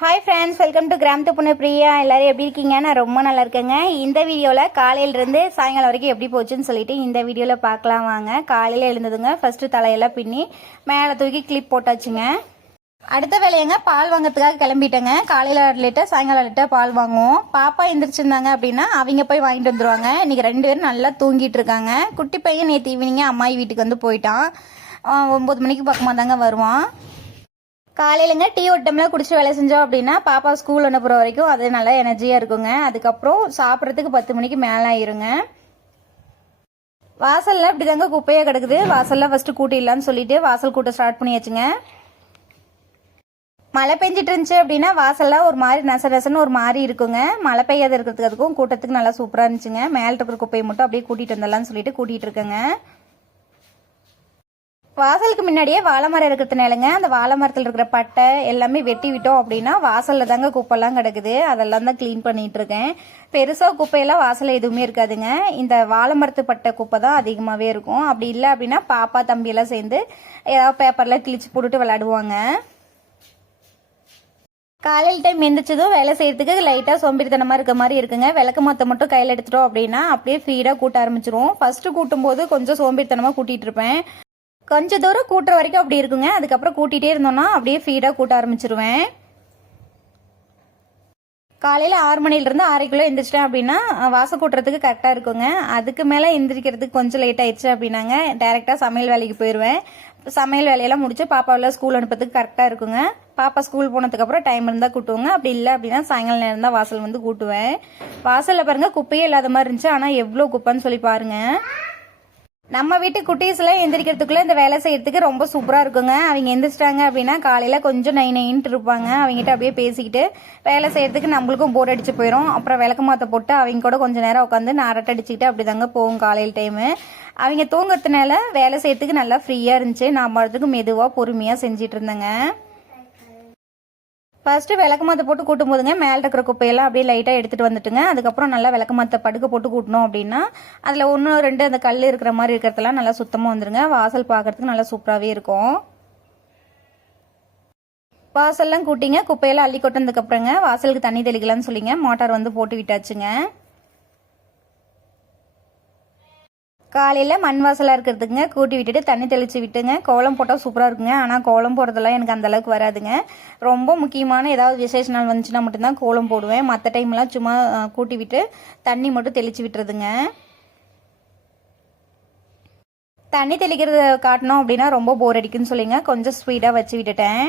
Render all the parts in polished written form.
Hi friends, welcome to கிராமத்து பொண்ணு பிரியா. எல்லாரும் எப்படி இருக்கீங்க? நான் ரொம்ப நல்லா இருக்கேங்க. இந்த வீடியோவில் காலையிலேருந்து சாயங்காலம் வரைக்கும் எப்படி போச்சுன்னு சொல்லிட்டு இந்த வீடியோவில் பார்க்கலாம் வாங்க. காலையில் எழுந்ததுங்க, ஃபஸ்ட்டு தலையெல்லாம் பின்னி மேலே தூக்கி கிளிப் போட்டாச்சுங்க. அடுத்த வேலையங்க பால் வாங்கிறதுக்காக கிளம்பிட்டேங்க. காலையில் லேட்டாக சாயங்காலம் லேட்டாக பால் வாங்குவோம். பாப்பா எந்திரிச்சிருந்தாங்க அப்படின்னா அவங்க போய் வாங்கிட்டு வந்துடுவாங்க. இன்றைக்கி 2 பேரும் நல்லா தூங்கிட்டு இருக்காங்க. குட்டி பையன் நேற்று ஈவினிங்கே அம்மாயி வீட்டுக்கு வந்து போயிட்டான். 9 மணிக்கு பக்கமாக தாங்க வருவான். காலையிலங்க டீ ஒரு டம்ளர் குடிச்சு வேலை செஞ்சோம் அப்படின்னா பாப்பா ஸ்கூல் அனுப்புகிற வரைக்கும் அது நல்லா எனர்ஜியாக இருக்குங்க. அதுக்கப்புறம் சாப்பிட்றதுக்கு 10 மணிக்கு மேலே ஆயிருங்க. வாசலில் இப்படி தாங்க குப்பையாக கிடக்குது. வாசலில் ஃபஸ்ட்டு கூட்டிடலான்னு சொல்லிட்டு வாசல் கூட்ட ஸ்டார்ட் பண்ணியாச்சுங்க. மழை பெஞ்சிட்டு இருந்துச்சு அப்படின்னா வாசலில் ஒரு மாதிரி நசன்னு ஒரு மாதிரி இருக்குங்க. மழை பெய்யாத இருக்கிறதுக்கும் கூட்டத்துக்கு நல்லா சூப்பராக இருந்துச்சுங்க. மேலே இருக்கிற குப்பையை மட்டும் அப்படியே கூட்டிகிட்டு வந்துடலான்னு சொல்லிட்டு கூட்டிகிட்டு இருக்கேங்க. வாசலுக்கு முன்னாடியே வாழை மரம் இருக்கிறதுனாலங்க அந்த வாழை மரத்தில் இருக்கிற பட்டை எல்லாமே வெட்டி விட்டோம் அப்படின்னா வாசலில் தாங்க குப்பைலாம் கிடக்குது. அதெல்லாம் தான் க்ளீன் பண்ணிட்டு இருக்கேன். பெருசாக குப்பையெல்லாம் வாசலில் எதுவுமே இருக்காதுங்க. இந்த வாழை மரத்து பட்டை குப்பை தான் அதிகமாகவே இருக்கும். அப்படி இல்லை அப்படின்னா பாப்பா தம்பியெல்லாம் சேர்ந்து ஏதாவது பேப்பரில் கிழிச்சு போட்டுட்டு விளையாடுவாங்க. காலையில் டைம் எந்திரிச்சதும் வேலை செய்யறதுக்கு லைட்டாக சோம்பேறித்தனமாக இருக்க மாதிரி இருக்குங்க. விளக்கு மொத்த மட்டும் கையில் எடுத்துட்டோம் அப்படின்னா அப்படியே ஃபீடாக கூட்ட ஆரம்பிச்சிரும். ஃபர்ஸ்ட்டு கூட்டும் போது கொஞ்சம் சோம்பேறித்தனமாக கூட்டிகிட்டு இருப்பேன். கொஞ்சம் தூரம் கூட்டுற வரைக்கும் அப்படி இருக்குங்க. அதுக்கப்புறம் கூட்டிகிட்டே இருந்தோம்னா அப்படியே ஃபீடாக கூட்ட ஆரம்பிச்சிருவேன். காலையில் 6 மணிலேருந்து 6:30 எந்திரிச்சிட்டேன் அப்படின்னா வாசல் கூட்டுறதுக்கு கரெக்டாக இருக்குங்க. அதுக்கு மேலே எந்திரிக்கிறதுக்கு கொஞ்சம் லேட் ஆயிடுச்சு அப்படின்னாங்க டேரெக்டாக சமையல் வேலைக்கு போயிடுவேன். சமையல் வேலையெல்லாம் முடிச்சு பாப்பாவெல்லாம் ஸ்கூல் அனுப்புறதுக்கு கரெக்டாக இருக்குங்க. பாப்பா ஸ்கூல் போனதுக்கப்புறம் டைம் இருந்தால் கூட்டுவோங்க. அப்படி இல்லை அப்படின்னா சாயங்காலம் நேரம் தான் வாசல் வந்து கூட்டுவேன். வாசலில் பாருங்கள் குப்பையே இல்லாத மாதிரி இருந்துச்சு. ஆனால் எவ்வளோ குப்பைன்னு சொல்லி பாருங்கள். நம்ம வீட்டு குட்டீஸ்லாம் எந்திரிக்கிறதுக்குள்ளே இந்த வேலை செய்யறதுக்கு ரொம்ப சூப்பராக இருக்குங்க. அவங்க எந்திரிச்சிட்டாங்க அப்படின்னா காலையில் கொஞ்சம் நைன்ட்டு இருப்பாங்க. அவங்ககிட்ட அப்படியே பேசிக்கிட்டு வேலை செய்யறதுக்கு நம்மளுக்கும் போர் அடிச்சு போயிடும். அப்புறம் விளக்கு மாற்ற போட்டு அவங்க கூட கொஞ்சம் நேரம் உட்காந்து நாரட்டை அடிச்சுக்கிட்டு அப்படி தாங்க போகும் காலையில் டைமு. அவங்க தூங்குறதுனால வேலை செய்யறதுக்கு நல்லா ஃப்ரீயாக இருந்துச்சு. நான் அதுக்கு மெதுவாக பொறுமையாக செஞ்சிட்டு இருந்தேங்க. ஃபர்ஸ்ட்டு விளக்கு மாற்ற போட்டு கூட்டும் போதுங்க மேலே இருக்கிற குப்பையெல்லாம் அப்படியே லைட்டாக எடுத்துகிட்டு வந்துட்டுங்க. அதுக்கப்புறம் நல்லா விளக்கு மாற்ற படுக்க போட்டு கூட்டணும் அப்படின்னா அதில் 1 2 அந்த கல் இருக்கிற மாதிரி இருக்கிறதெல்லாம் நல்லா சுத்தமாக வந்துடுங்க. வாசல் பார்க்குறதுக்கு நல்லா சூப்பராகவே இருக்கும். வாசல்லாம் கூட்டிங்க குப்பையெல்லாம் அள்ளி கொட்டினதுக்கப்புறங்க வாசலுக்கு தண்ணி தெளிக்கலான்னு சொல்லிங்க மோட்டார் வந்து போட்டு விட்டாச்சுங்க. காலையில் மண் வாசலாக இருக்கிறதுக்குங்க கூட்டி விட்டுட்டு தண்ணி தெளித்து விட்டுங்க கோலம் போட்டால் சூப்பராக இருக்குங்க. ஆனால் கோலம் போடுறதெல்லாம் எனக்கு அந்தளவுக்கு வராதுங்க. ரொம்ப முக்கியமான ஏதாவது விசேஷ நாள் வந்துச்சுன்னா மட்டும்தான் கோலம் போடுவேன். மற்ற டைம்லாம் சும்மா கூட்டி விட்டு தண்ணி மட்டும் தெளித்து விட்டுறதுங்க. தண்ணி தெளிக்கிறது காட்டணும் அப்படின்னா ரொம்ப போர் அடிக்குன்னு சொல்லிங்க கொஞ்சம் ஸ்பீடாக வச்சு விட்டுட்டேன்.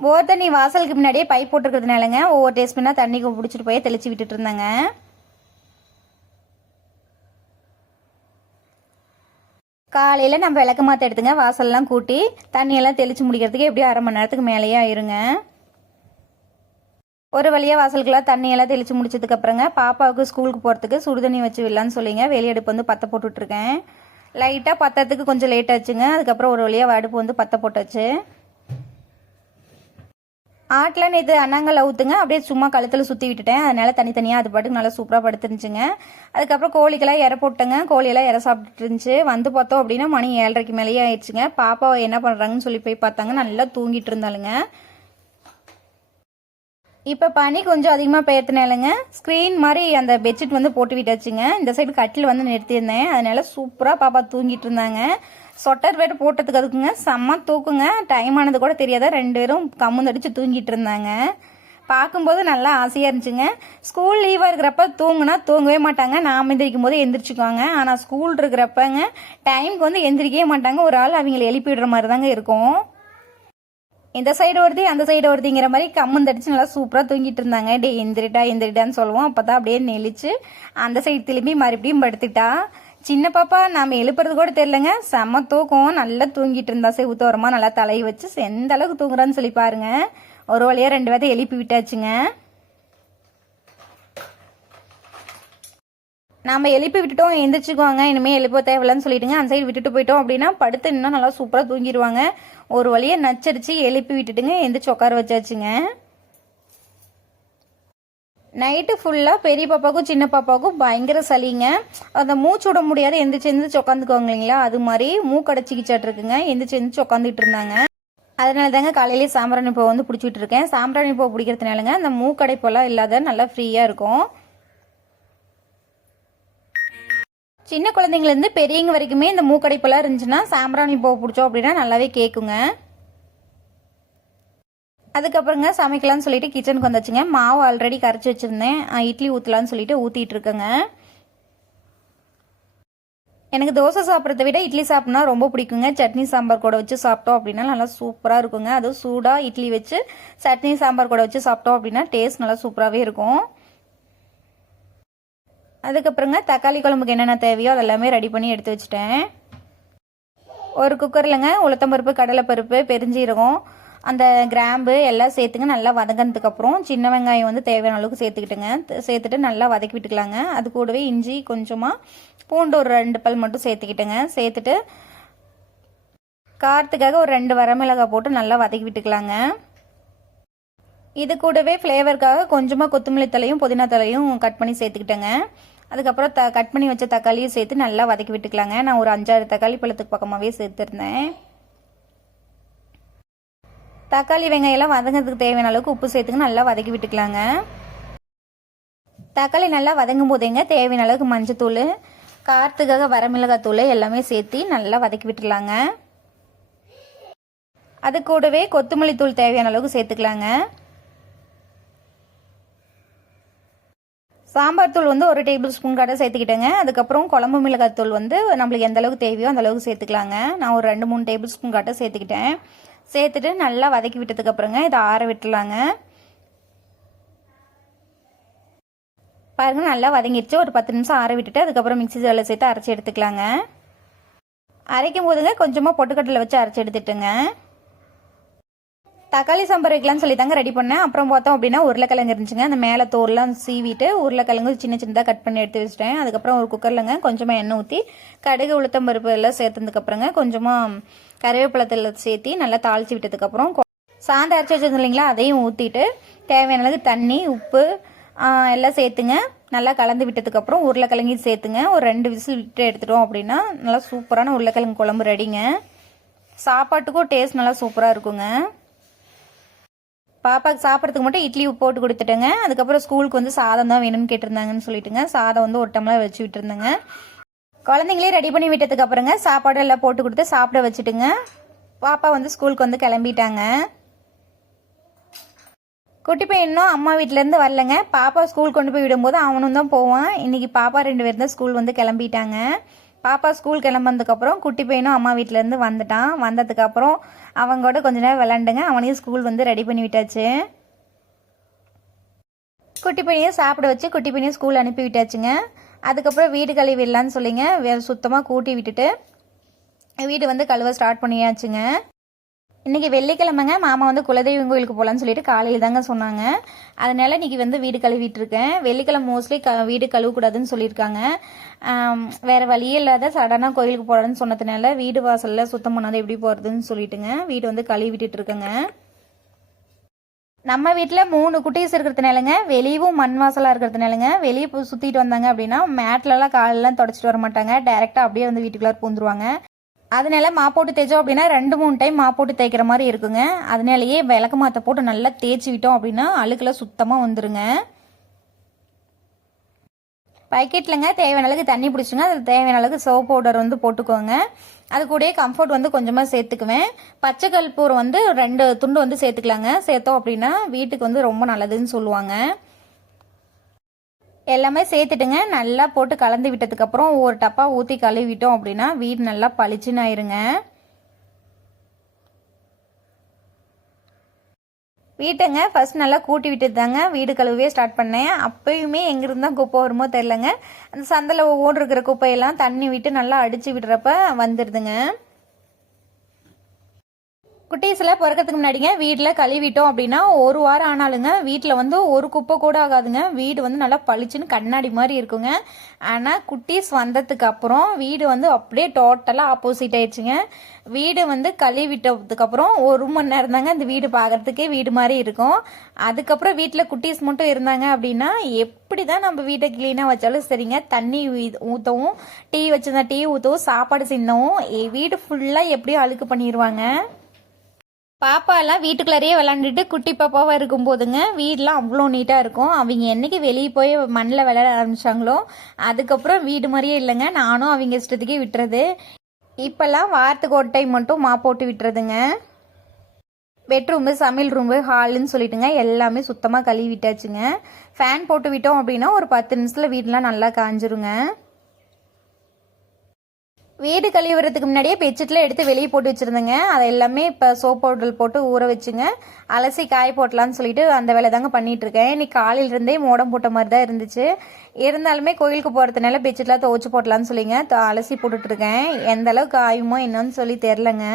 போர் தண்ணி வாசலுக்கு முன்னாடியே பைப் போட்டுருக்கிறதுனாலங்க ஒவ்வொரு டேஸ்ட்னா தண்ணி பிடிச்சிட்டு போய் தெளித்து விட்டுட்டு இருந்தாங்க. காலையில் நம்ம விளக்கு மாற்ற எடுத்துங்க வாசல்லாம் கூட்டி தண்ணியெல்லாம் தெளித்து முடிக்கிறதுக்கு எப்படியும் 1/2 மணி நேரத்துக்கு மேலேயே ஆயிருங்க. ஒரு வழியாக வாசலுக்கெல்லாம் தண்ணியெல்லாம் தெளித்து முடிச்சதுக்கப்புறங்க பாப்பாவுக்கு ஸ்கூலுக்கு போகிறதுக்கு சுடுதண்ணி வச்சு விடலான்னு சொல்லிங்க வெளியடுப்பு வந்து பற்ற போட்டுட்ருக்கேன். லைட்டாக பற்றத்துக்கு கொஞ்சம் லேட் ஆச்சுங்க. அதுக்கப்புறம் ஒரு வழியாக அடுப்பு வந்து பற்ற போட்டாச்சு. ஆட்டில் நேற்று அண்ணாங்கல் அவுத்துங்க அப்படியே சும்மா கழுத்தில் சுற்றி விட்டுட்டேன். அதனால தனித்தனியாக அது பாட்டுக்கு நல்லா சூப்பராக படுத்துருந்துச்சுங்க. அதுக்கப்புறம் கோழிக்கெல்லாம் இற போட்டேங்க. கோழியெல்லாம் இற சாப்பிட்டுட்டு இருந்துச்சு. வந்து பார்த்தோம் அப்படின்னா மணி 7:30 மேலேயே ஆயிடுச்சுங்க. பாப்பா என்ன பண்ணுறாங்கன்னு சொல்லி போய் பார்த்தாங்க. நல்லா தூங்கிட்டு இருந்தாலுங்க. இப்போ பனி கொஞ்சம் அதிகமாக பெய்யறதுனாலங்க ஸ்க்ரீன் மாதிரி அந்த பெட்ஷீட் வந்து போட்டு விட்டாச்சுங்க. இந்த சைடு கட்டில் வந்து நிறுத்தியிருந்தேன். அதனால சூப்பராக பாப்பா தூங்கிட்டு இருந்தாங்க. சொட்டர் வேட்டு போட்டதுக்கு அதுக்குங்க செம்ம தூக்குங்க. டைம் ஆனது கூட தெரியாத 2 பேரும் கம்முந்தடிச்சு தூங்கிட்டு இருந்தாங்க. பார்க்கும்போது நல்லா ஆசையாக இருந்துச்சுங்க. ஸ்கூல் லீவாக இருக்கிறப்ப தூங்கவே மாட்டாங்க. நாம் எந்திரிக்கும் போது எந்திரிச்சுக்குவாங்க. ஆனால் ஸ்கூல் இருக்கிறப்பங்க டைமுக்கு வந்து எந்திரிக்கவே மாட்டாங்க. ஒரு ஆள் அவங்களை எழுப்பிடுற மாதிரி தாங்க இருக்கும். இந்த சைடு வருது அந்த சைடு வருதுங்கிற மாதிரி கம்முந்தடிச்சு நல்லா சூப்பராக தூங்கிட்டு இருந்தாங்க. டே எந்திரிட்டான்னு சொல்லுவோம். அப்போ தான் அப்படியே நெளிச்சு அந்த சைடு திரும்பி மறுபடியும் படுத்துட்டா. சின்ன பாப்பா நாம் எழுப்புறது கூட தெரிலங்க. செம்ம தூக்கம். நல்லா தூங்கிட்டு இருந்தா செவுத்தோரமாக நல்லா தலையை வச்சு எந்த அளவுக்கு தூங்குறான்னு சொல்லி பாருங்க. ஒரு வழியாக 2 பேர்த்தை எழுப்பி விட்டாச்சுங்க. நம்ம எழுப்பி விட்டுட்டோம் எந்திரிச்சுக்குவாங்க. இனிமேல் எழுப்ப தேவையில்லன்னு சொல்லிட்டுங்க அந்த சைடு விட்டுட்டு போயிட்டோம் அப்படின்னா படுத்து இன்னும் நல்லா சூப்பராக தூங்கிடுவாங்க. ஒரு வழியாக நச்சரிச்சு எழுப்பி விட்டுட்டுங்க எந்திரிச்சு உட்கார வச்சாச்சுங்க. நைட்டு ஃபுல்லாக பெரிய பாப்பாவுக்கும் சின்ன பாப்பாவுக்கும் பயங்கர சளிங்க. அந்த மூச்சு விட முடியாது. எந்திரிச்சு உட்காந்துக்குவாங்க இல்லைங்களா, அது மாதிரி மூக்கடைச்சிக்கிச்சாட்டு இருக்குங்க. எந்திரிச்சு உட்காந்துட்டு இருந்தாங்க. அதனால தாங்க காலையிலேயே சாம்பிராணி பூ வந்து பிடிச்சிட்டு இருக்கேன். சாம்பிராணி பூ பிடிக்கிறதுனாலங்க அந்த மூக்கடைப்பெல்லாம் இல்லாத நல்லா ஃப்ரீயாக இருக்கும். சின்ன குழந்தைங்கலேருந்து பெரியவங்க வரைக்குமே இந்த மூக்கடைப்பெல்லாம் இருந்துச்சுன்னா சாம்பிராணி பூ பிடிச்சோம் அப்படின்னா நல்லாவே கேட்குங்க. அதுக்கப்புறங்க சமைக்கலாம்னு சொல்லிட்டு கிச்சனுக்கு வந்துச்சுங்க. மாவு ஆல்ரெடி கரைச்சி வச்சுருந்தேன். இட்லி ஊற்றலான்னு சொல்லிட்டு ஊற்றிட்டு இருக்கேங்க. எனக்கு தோசை சாப்பிட்றத விட இட்லி சாப்பிட்னா ரொம்ப பிடிக்குங்க. சட்னி சாம்பார் கூட வச்சு சாப்பிட்டோம் அப்படின்னா நல்லா சூப்பராக இருக்குங்க. அதுவும் சூடாக இட்லி வச்சு சட்னி சாம்பார் கூட வச்சு சாப்பிட்டோம் அப்படின்னா டேஸ்ட் நல்லா சூப்பராகவே இருக்கும். அதுக்கப்புறங்க தக்காளி குழம்புக்கு என்னென்ன தேவையோ அதெல்லாமே ரெடி பண்ணி எடுத்து வச்சுட்டேன். ஒரு குக்கர்லங்க உளுத்தம்பருப்பு, கடலைப்பருப்பு, பெருஞ்சீரகம், அந்த கிராம்பு எல்லாம் சேர்த்துங்க. நல்லா வதங்கினதுக்கப்புறம் சின்ன வெங்காயம் வந்து தேவையான அளவுக்கு சேர்த்துக்கிட்டுங்க. சேர்த்துட்டு நல்லா வதக்கி விட்டுக்கலாங்க. அது கூடவே இஞ்சி கொஞ்சமாக, பூண்டு ஒரு 2 பல் மட்டும் சேர்த்துக்கிட்டுங்க. சேர்த்துட்டு காரத்துக்காக ஒரு 2 வரமிளகாய் போட்டு நல்லா வதக்கி விட்டுக்கலாங்க. இது கூடவே ஃப்ளேவருக்காக கொஞ்சமாக கொத்தமல்லி தலையும் புதினா தலையும் கட் பண்ணி சேர்த்துக்கிட்டேங்க. அதுக்கப்புறம் கட் பண்ணி வச்ச தக்காளியும் சேர்த்து நல்லா வதக்கி விட்டுக்கலாங்க. நான் ஒரு 5-6 தக்காளி பழத்துக்கு பக்கமாகவே சேர்த்துருந்தேன். தக்காளி வெங்காயம்லாம் வதங்கிறதுக்கு தேவையான அளவுக்கு உப்பு சேர்த்துங்க. நல்லா வதக்கி விட்டுக்கலாங்க. தக்காளி நல்லா வதங்கும் போதேங்க தேவையான அளவுக்கு மஞ்சத்தூள், காரத்துக்காக வரமிளகாய் தூள் எல்லாமே சேர்த்து நல்லா வதக்கி விட்டுக்கலாங்க. அது கூடவே கொத்தமல்லி தூள் தேவையான அளவுக்கு சேர்த்துக்கலாங்க. சாம்பார் தூள் வந்து 1 டேபிள் ஸ்பூன் கடை சேர்த்துக்கிட்டேங்க. அதுக்கப்புறம் குழம்பு மிளகாய் தூள் வந்து நம்மளுக்கு எந்த அளவுக்கு தேவையோ அந்த அளவுக்கு சேர்த்துக்கலாங்க. நான் ஒரு 2-3 டேபிள் ஸ்பூன் கடை சேர்த்துக்கிட்டேன். சேர்த்துட்டு நல்லா வதக்கி விட்டதுக்கப்புறங்க இதை ஆற விட்டுலாங்க. பாருங்கள் நல்லா வதங்கிடுச்சு. ஒரு 10 நிமிஷம் ஆற விட்டுட்டு அதுக்கப்புறம் மிக்ஸி ஜாரில் சேர்த்து அரைச்சி எடுத்துக்கலாங்க. அரைக்கும் போதுங்க கொஞ்சமாக பொட்டுக்கடலை வச்சு அரைச்சி எடுத்துட்டுங்க. தக்காளி சாம்பார் வைக்கலாம்னு சொல்லி தாங்க ரெடி பண்ணேன். அப்புறம் பார்த்தோம் அப்படின்னா உருளைக்கிழங்கு இருந்துச்சுங்க. அந்த மேலே தோல்லாம் சீவிட்டு உருளைக்கிழங்கு சின்ன சின்னதாக கட் பண்ணி எடுத்து வச்சுட்டேன். அதுக்கப்புறம் ஒரு குக்கர்லங்க கொஞ்சமாக எண்ணெய் ஊற்றி கடுகு, உளுத்தம்பருப்பு எல்லாம் சேர்த்ததுக்கப்புறங்க கொஞ்சமாக கருவேப்பிலத்தில் சேர்த்து நல்லா தாளித்து விட்டதுக்கப்புறம் சாந்தை அரைச்சி வச்சிருந்தோம் இல்லைங்களா, அதையும் ஊற்றிட்டு தேவையான அளவுக்கு தண்ணி, உப்பு எல்லாம் சேர்த்துங்க. நல்லா கலந்து விட்டதுக்கப்புறம் உருளைக்கிழங்கையும் சேர்த்துங்க. ஒரு 2 விசில் விட்டு எடுத்துட்டோம் அப்படின்னா நல்லா சூப்பரான உருளைக்கிழங்கு குழம்பு ரெடிங்க. சாப்பாட்டுக்கும் டேஸ்ட் நல்லா சூப்பராக இருக்குங்க. பாப்பாவுக்கு சாப்பிட்றதுக்கு மட்டும் இட்லி போட்டு கொடுத்துட்டேங்க. அதுக்கப்புறம் ஸ்கூலுக்கு வந்து சாதம் தான் வேணும்னு கேட்டிருந்தாங்கன்னு சொல்லிட்டுங்க சாதம் வந்து 1 டம்ளர் வச்சு விட்டுருந்தேங்க. குழந்தைங்களே ரெடி பண்ணி விட்டதுக்கு அப்புறங்க சாப்பாடு எல்லாம் போட்டு கொடுத்து சாப்பிட வச்சுட்டுங்க. பாப்பா வந்து ஸ்கூலுக்கு வந்து கிளம்பிட்டாங்க. குட்டி பையனும் அம்மா வீட்டிலேருந்து வரலங்க. பாப்பா ஸ்கூல் கொண்டு போய் விடும்போது அவனும் தான் போவான். இன்னைக்கு பாப்பா 2 பேர் தான் ஸ்கூல் வந்து கிளம்பிட்டாங்க. பாப்பா ஸ்கூல் கிளம்புனதுக்கப்புறம் குட்டி பையனும் அம்மா வீட்டிலேருந்து வந்துட்டான். வந்ததுக்கப்புறம் அவங்களோட கொஞ்ச நேரம் விளாண்டுங்க. அவனையும் ஸ்கூல் வந்து ரெடி பண்ணி விட்டாச்சு. குட்டி பையனையும் சாப்பிட வச்சு குட்டி பையனையும் ஸ்கூல் அனுப்பி விட்டாச்சுங்க. அதுக்கப்புறம் வீடு கழுவி விடலான்னு சொல்லிங்க சுத்தமாக கூட்டி விட்டுட்டு வீடு வந்து கழுவ ஸ்டார்ட் பண்ணியாச்சுங்க. இன்றைக்கி வெள்ளிக்கிழமைங்க. மாமா வந்து குலதெய்வம் கோயிலுக்கு போகலான்னு சொல்லிட்டு காலையில் தாங்க சொன்னாங்க. அதனால் இன்றைக்கி வந்து வீடு கழுவிட்டுருக்கேன். வெள்ளிக்கிழமை மோஸ்ட்லி வீடு கழுவக்கூடாதுன்னு சொல்லியிருக்காங்க. வேறு வழியே இல்லாத சடனாக கோயிலுக்கு போகலான்னு சொன்னதுனால வீடு வாசலில் சுத்தம் பண்ணாத எப்படி போகிறதுன்னு சொல்லிட்டுங்க வீடு வந்து கழுவிட்டு இருக்கேங்க. நம்ம வீட்டில் 3 குட்டீஸ் இருக்கிறதுனாலங்க வெளியவும் மண் வாசலாக இருக்கிறதுனாலங்க வெளியே சுற்றிட்டு வந்தாங்க அப்படின்னா மேட்லலாம் காலெல்லாம் தொடச்சிட்டு வர மாட்டாங்க. டைரெக்டாக அப்படியே வந்து வீட்டுக்குள்ளார பூந்துருவாங்க. அதனால மாப்போட்டு தேய்ச்சோம் அப்படின்னா 2-3 டைம் மாப்போட்டு தேய்க்கிற மாதிரி இருக்குங்க. அதனாலேயே விளக்கு மாற்ற போட்டு நல்லா தேய்ச்சி விட்டோம் அப்படின்னா அழுக்கெல்லாம் சுத்தமாக வந்துருங்க. பக்கெட்லங்க தேவையான அளவுக்கு தண்ணி பிடிச்சிங்க. அது தேவையான அளவுக்கு சோப் பவுடர் வந்து போட்டுக்கோங்க. அது கூட கம்ஃபர்ட் வந்து கொஞ்சமாக சேர்த்துக்குவேன். பச்சை கற்பூரம் வந்து 2 துண்டு வந்து சேர்த்துக்கலாங்க. சேர்த்தோம் அப்படின்னா வீட்டுக்கு வந்து ரொம்ப நல்லதுன்னு சொல்லுவாங்க. எல்லாமே சேர்த்துட்டுங்க நல்லா போட்டு கலந்து விட்டதுக்கப்புறம் ஒரு டப்பா ஊற்றி கழுவிட்டோம் அப்படின்னா வீடு நல்லா பளிச்சுன்னு ஆயிருங்க. வீட்டைங்க ஃபர்ஸ்ட் நல்லா கூட்டி விட்டுட்டு தாங்க வீடு கழுவே ஸ்டார்ட் பண்ணேன். அப்பயுமே எங்கிருந்து தான் குப்பை வருமோ தெரிலங்க. அந்த சந்தில் ஒவ்வொன்று இருக்கிற குப்பையெல்லாம் தண்ணி விட்டு நல்லா அடித்து விடுறப்ப வந்துடுதுங்க. குட்டீஸில் பிறக்கிறதுக்கு முன்னாடிங்க வீட்டில் கழுவிட்டோம் அப்படின்னா 1 வாரம் ஆனாலுங்க வீட்டில் வந்து ஒரு குப்பை கூட ஆகாதுங்க. வீடு வந்து நல்லா பளிச்சுன்னு கண்ணாடி மாதிரி இருக்குங்க. ஆனால் குட்டீஸ் வந்ததுக்கு அப்புறம் வீடு வந்து அப்படியே டோட்டலாக ஆப்போசிட் ஆயிடுச்சுங்க. வீடு வந்து கழுவிட்டதுக்கப்புறம் 1 மணி நேரம் தாங்க இந்த வீடு பார்க்குறதுக்கே வீடு மாதிரி இருக்கும். அதுக்கப்புறம் வீட்டில் குட்டீஸ் மட்டும் இருந்தாங்க அப்படின்னா எப்படி தான் நம்ம வீட்டை க்ளீனாக வச்சாலும் சரிங்க, தண்ணி ஊற்றவும், டீ வச்சுருந்தா டீ ஊற்றவும், சாப்பாடு சிந்தவும் வீடு ஃபுல்லாக எப்படியும் அழுக்கு பண்ணிடுவாங்க. பாப்பாலாம் வீட்டுக்குள்ளாரையே விளாண்டுட்டு குட்டி பாப்பாவாக இருக்கும் போதுங்க வீடெலாம் அவ்வளோ நீட்டாக இருக்கும். அவங்க என்னைக்கு வெளியே போய் மண்ணில் விளையாட ஆரம்பித்தாங்களோ அதுக்கப்புறம் வீடு மாதிரியே இல்லைங்க. நானும் அவங்க இஷ்டத்துக்கே விட்டுறது. இப்போல்லாம் வாரத்துக்கு ஒரு டைம் மட்டும் போட்டு விட்டுறதுங்க. பெட்ரூமு, சமையல் ரூமு, ஹாலுன்னு சொல்லிட்டுங்க எல்லாமே சுத்தமாக கழுவி விட்டாச்சுங்க. ஃபேன் போட்டு விட்டோம் அப்படின்னா ஒரு 10 நிமிஷத்தில் வீடெலாம் நல்லா காஞ்சிருங்க. வீடு கழுவுறதுக்கு முன்னாடியே பெட்ஷீட்லாம் எடுத்து வெளியே போட்டு வச்சுருந்தேங்க. அதை எல்லாமே இப்போ சோப் பவுடர் போட்டு ஊற வச்சுங்க அலசி காய போட்டலான்னு சொல்லிட்டு அந்த வேலை தாங்க பண்ணிகிட்ருக்கேன். இன்னைக்கு காலையிலேருந்தே மோடம் போட்ட மாதிரி தான் இருந்துச்சு. இருந்தாலுமே கோயிலுக்கு போகிறதுனால பெட்ஷீட்லாம் துவச்சி போட்டலான்னு சொல்லிங்க அலசி போட்டுட்ருக்கேன். எந்த அளவுக்கு ஆயுமோ என்னன்னு சொல்லி தெரிலங்க.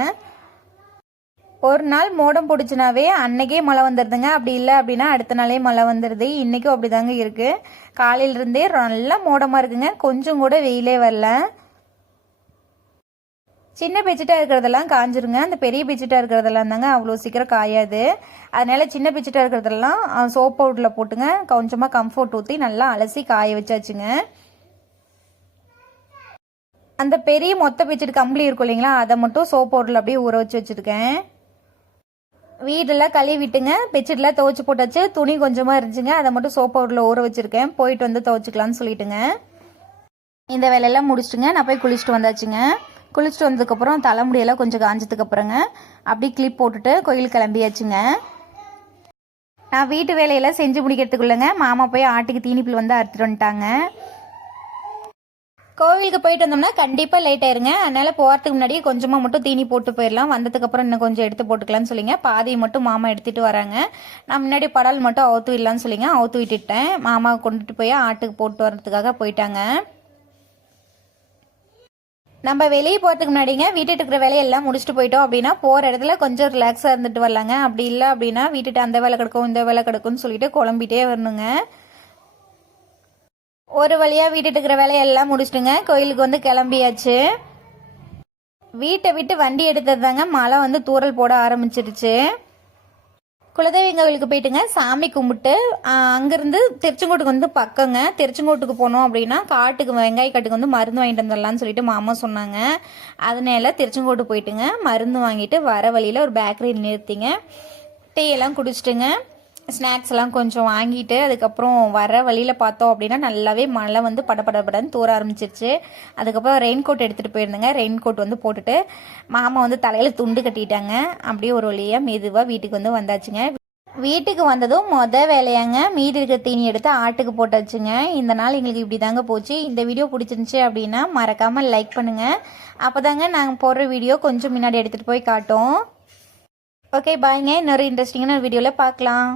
ஒரு நாள் மோடம் பிடிச்சினாவே அன்னைக்கே மழை வந்துடுதுங்க. அப்படி இல்லை அப்படின்னா அடுத்த நாளே மழை வந்துடுது. இன்றைக்கும் அப்படி தாங்க இருக்குது. காலையிலேருந்தே நல்லா மோடமாக இருக்குங்க. கொஞ்சம் கூட வெயிலே வரல. சின்ன பெட்ஷீட்டாக இருக்கிறதெல்லாம் காஞ்சிருங்க. அந்த பெரிய பெட்ஷீட்டாக இருக்கிறதெல்லாம் தாங்க அவ்வளோ சீக்கிரம் காயாது. அதனால் சின்ன பெட்ஷீட்டாக இருக்கிறதெல்லாம் சோப் பவுடரில் போட்டுங்க கொஞ்சமாக கம்ஃபர்ட் ஊற்றி நல்லா அலசி காய வச்சாச்சுங்க. அந்த பெரிய மொத்த பெட்ஷீட் கம்பளி இருக்கும் இல்லைங்களா, அதை மட்டும் சோப் பவுடரில் அப்படியே ஊற வச்சு வச்சுருக்கேன். வீடெல்லாம் கழுவி விட்டுங்க பெட்ஷீட்லாம் துவைச்சி போட்டாச்சு. துணி கொஞ்சமாக இருந்துச்சுங்க, அதை மட்டும் சோப் பவுடரில் ஊற வச்சுருக்கேன். போயிட்டு வந்து துவைச்சிக்கலான்னு சொல்லிட்டுங்க இந்த வேலையெல்லாம் முடிச்சுட்டுங்க நான் போய் குளிச்சுட்டு வந்தாச்சுங்க. குளிச்சுட்டு வந்ததுக்கப்புறம் தலைமுடியெல்லாம் கொஞ்சம் காஞ்சதுக்கப்புறங்க அப்படி கிளிப் போட்டுட்டு கோயிலுக்கு கிளம்பியாச்சுங்க. நான் வீட்டு வேலையெல்லாம் செஞ்சு முடிக்கிறதுக்குள்ளங்க மாமா போய் ஆட்டுக்கு தீனிப்புல் வந்து அறுத்துட்டு வந்துட்டாங்க. கோவிலுக்கு போயிட்டு வந்தோம்னா கண்டிப்பாக லேட் ஆயிருங்க. அதனால் போகிறதுக்கு முன்னாடியே கொஞ்சமாக மட்டும் தீனி போட்டு போயிடலாம். வந்ததுக்கப்புறம் இன்னும் கொஞ்சம் எடுத்து போட்டுக்கலான்னு சொல்லிங்க பாதியை மட்டும் மாமா எடுத்துகிட்டு வராங்க. நான் முன்னாடி படால் மட்டும் அவுத்து விடலான்னு சொல்லிங்க அவுத்து விட்டுட்டேன். மாமாவை கொண்டுட்டு போய் ஆட்டுக்கு போட்டு வர்றதுக்காக போயிட்டாங்க. நம்ம வெளியே போகிறதுக்கு முன்னாடிங்க வீட்டுட்டு இருக்கிற வேலையெல்லாம் முடிச்சுட்டு போயிட்டோம் அப்படின்னா போகிற இடத்துல கொஞ்சம் ரிலாக்ஸாக இருந்துட்டு வரலாங்க. அப்படி இல்லை அப்படின்னா வீட்டுட்டு அந்த வேலை கிடக்கும் இந்த வேலை கிடக்கும்னு சொல்லிட்டு குழம்பிட்டே வரணுங்க. ஒரு வழியாக வீட்டுட்டு இருக்கிற வேலையெல்லாம் முடிச்சுட்டுங்க கோயிலுக்கு வந்து கிளம்பியாச்சு. வீட்டை விட்டு வண்டி எடுத்தது தாங்க மழை வந்து தூறல் போட ஆரம்பிச்சிருச்சு. குலதெய்வ கோவிலுக்கு போயிட்டுங்க சாமி கும்பிட்டு அங்கேருந்து திருச்செங்கோட்டுக்கு வந்து பக்கங்க. திருச்செங்கோட்டுக்கு போனோம் அப்படின்னா காட்டுக்கு வெங்காய காட்டுக்கு வந்து மருந்து வாங்கிட்டு வந்துடலான்னு சொல்லிட்டு மாமா சொன்னாங்க. அதனால திருச்செங்கோட்டு போயிட்டுங்க மருந்து வாங்கிட்டு வர வழியில் ஒரு பேக்கரியில் நிறுத்திங்க டீ எல்லாம் குடிச்சிட்டுங்க ஸ்நாக்ஸ் எல்லாம் கொஞ்சம் வாங்கிட்டு அதுக்கப்புறம் வர வழியில் பார்த்தோம் அப்படின்னா நல்லாவே மழை வந்து படன்னு தூர ஆரம்பிச்சிருச்சு. அதுக்கப்புறம் ரெயின் கோட் எடுத்துகிட்டு போயிருந்தேங்க. ரெயின் கோட் வந்து போட்டுட்டு மாமா வந்து தலையில் துண்டு கட்டிட்டாங்க. அப்படியே ஒரு வழியாக மெதுவாக வீட்டுக்கு வந்து வந்தாச்சுங்க. வீட்டுக்கு வந்ததும் வேலையாங்க மீதி இருக்கிற தீனி எடுத்து ஆட்டுக்கு போட்டாச்சுங்க. இந்த நாள் எங்களுக்கு இப்படி தாங்க போச்சு. இந்த வீடியோ பிடிச்சிருந்துச்சி அப்படின்னா மறக்காமல் லைக் பண்ணுங்கள். அப்போ தாங்க நாங்கள் போடுற வீடியோ கொஞ்சம் முன்னாடி எடுத்துகிட்டு போய் காட்டோம். ஓகே பாய்ங்க. இன்னொரு இன்ட்ரெஸ்டிங்கான வீடியோவில் பார்க்கலாம்.